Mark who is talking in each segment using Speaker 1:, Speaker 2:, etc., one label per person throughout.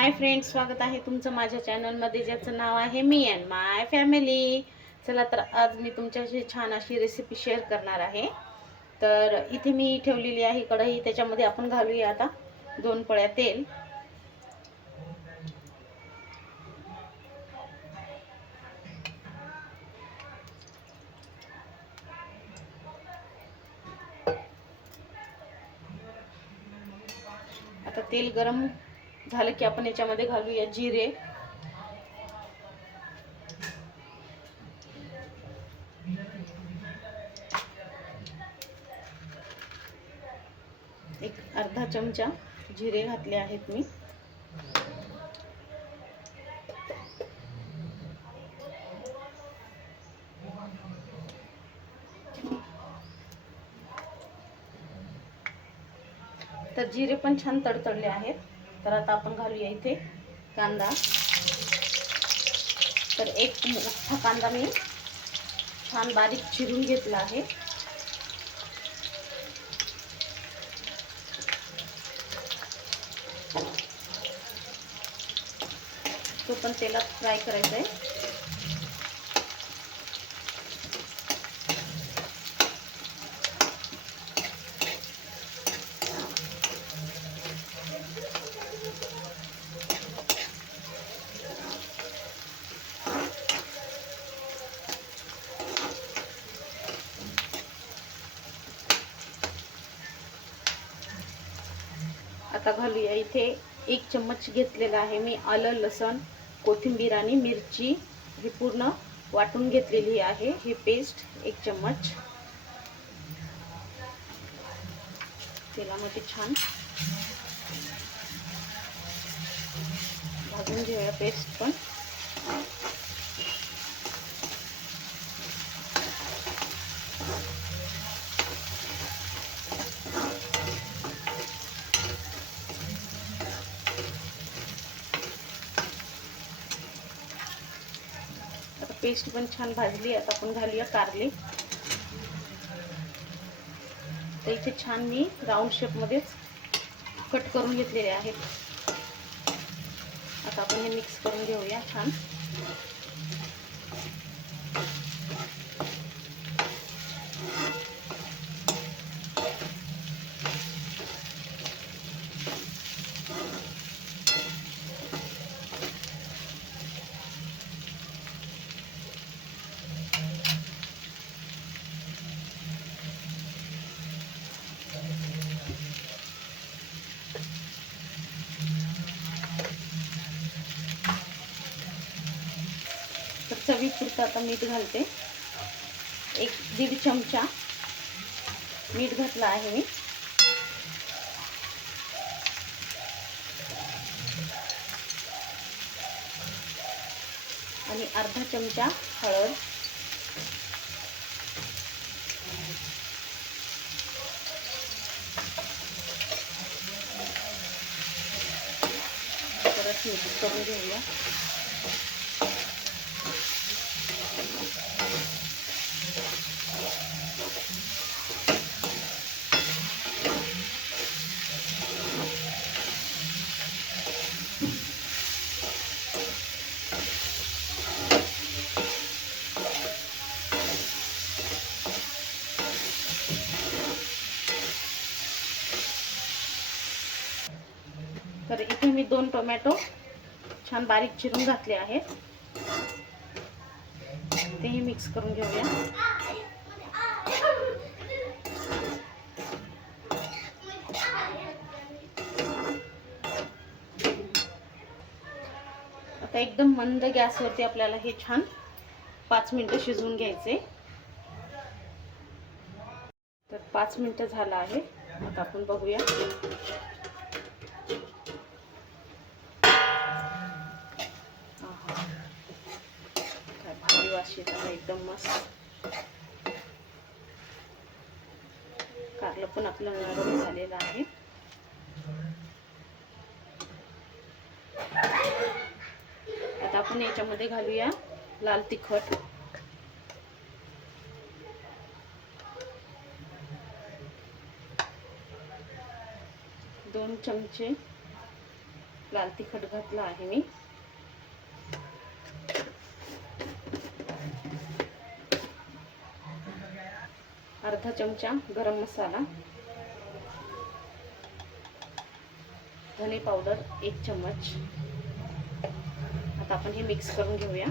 Speaker 1: Hi friends स्वागत आहे तुमचं माझ्या चॅनलमध्ये ज्याचं नाव आहे मी अँड माय फॅमिली चला तर आज मी तुमच्याशी छान अशी रेसिपी शेअर करणार आहे. तर इथे मी ठेवलेली आहे कढई त्याच्यामध्ये आपण घालूया आता दोन पळ्या तेल. आता तेल गरम झालं की आपण याच्यामध्ये घालूया जिरे. एक अर्धा चमचा जिरे घातले आहेत मी. तर जिरे पण छान तडतडले आहेत. तर आता आपण घालूया इथे कांदा. तर एक मोठा कांदा मी छान बारीक चिरून घेतला आहे. तो पण तेलात फ्राय करायचा आहे. आता घालूया. इथे एक चम्मच घेतलेला आहे मी आलं लसण कोथिंबीर आणि मिरची. ही पूर्ण वाटून घेतलेली आहे. ही पेस्ट एक चम्मच. तेलामध्ये छान भाजून घेऊया पेस्ट पण. आता पेस्ट पण छान भाजली आता आपण घालूया कारले. तर इथे छान मी राऊंड शेपमध्येच कट करून घेतलेले आहेत. आता आपण हे मिक्स करून घेऊया छान. चवीपुरतं आता मीठ घालते. एक दीड चमचा मीठ घातला आहे मी. आणि अर्धा चमचा हळद. परत करून घेऊया. तर इथे मी दोन टोमॅटो छान बारीक चिरून घातले आहेत. तेही मिक्स करून घेऊया. आता एकदम मंद गॅसवरती आपल्याला हे छान पाच मिनिटं शिजवून घ्यायचे. तर पाच मिनिटं झालं आहे. आता आपण बघूया आहा. काय भारी एकदम मस्त. कारलं पण आपलं नरम झालेलं आहे. आता आपण याच्यामध्ये घालूया लाल तिखट. दोन चमचे लाल तिखट घातलं आहे मी. अर्धा चमचा गरम मसाला धने पावडर एक चम्मच. आता आपण हे मिक्स करून घेऊया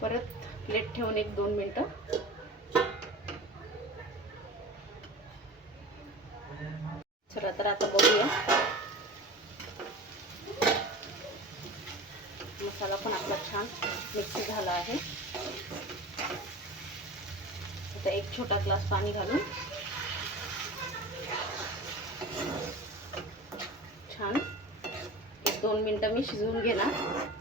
Speaker 1: परत प्लेट ठेवून एक दोन मिनटं. चला तर आता बघूया. मसाला पण आपला छान मिक्स झाला आहे. आता एक छोटा ग्लास पाणी घालून छान एक दोन मिनटं मी शिजवून घेणार.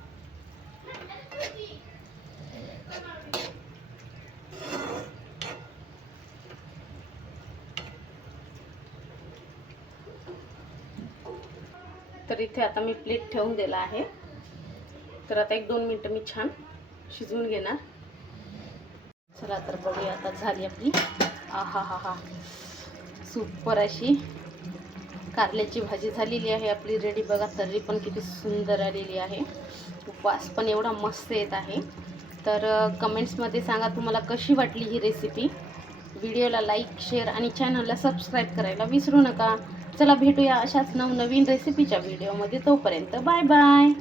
Speaker 1: तर इथे आता मी प्लेट ठेवून दिला आहे. तर आता एक दोन मिनटं मी छान शिजवून घेणार. चला तर बघूया आता झाली आपली. आहा हा हा. सुपर अशी. कारल्याची भाजी झालेली आहे आपली. रेडी बघा तर्री पण किती सुंदर आलेली आहे. वास पण एवढा मस्त येत आहे. तर कमेंट्समध्ये सांगा तुम्हाला कशी वाटली ही रेसिपी व्हिडिओला लाईक शेअर आणि चॅनलला सबस्क्राईब करायला विसरू नका. चला भेटूया अशाच नवनवीन रेसिपीच्या व्हिडिओमध्ये तोपर्यंत बाय बाय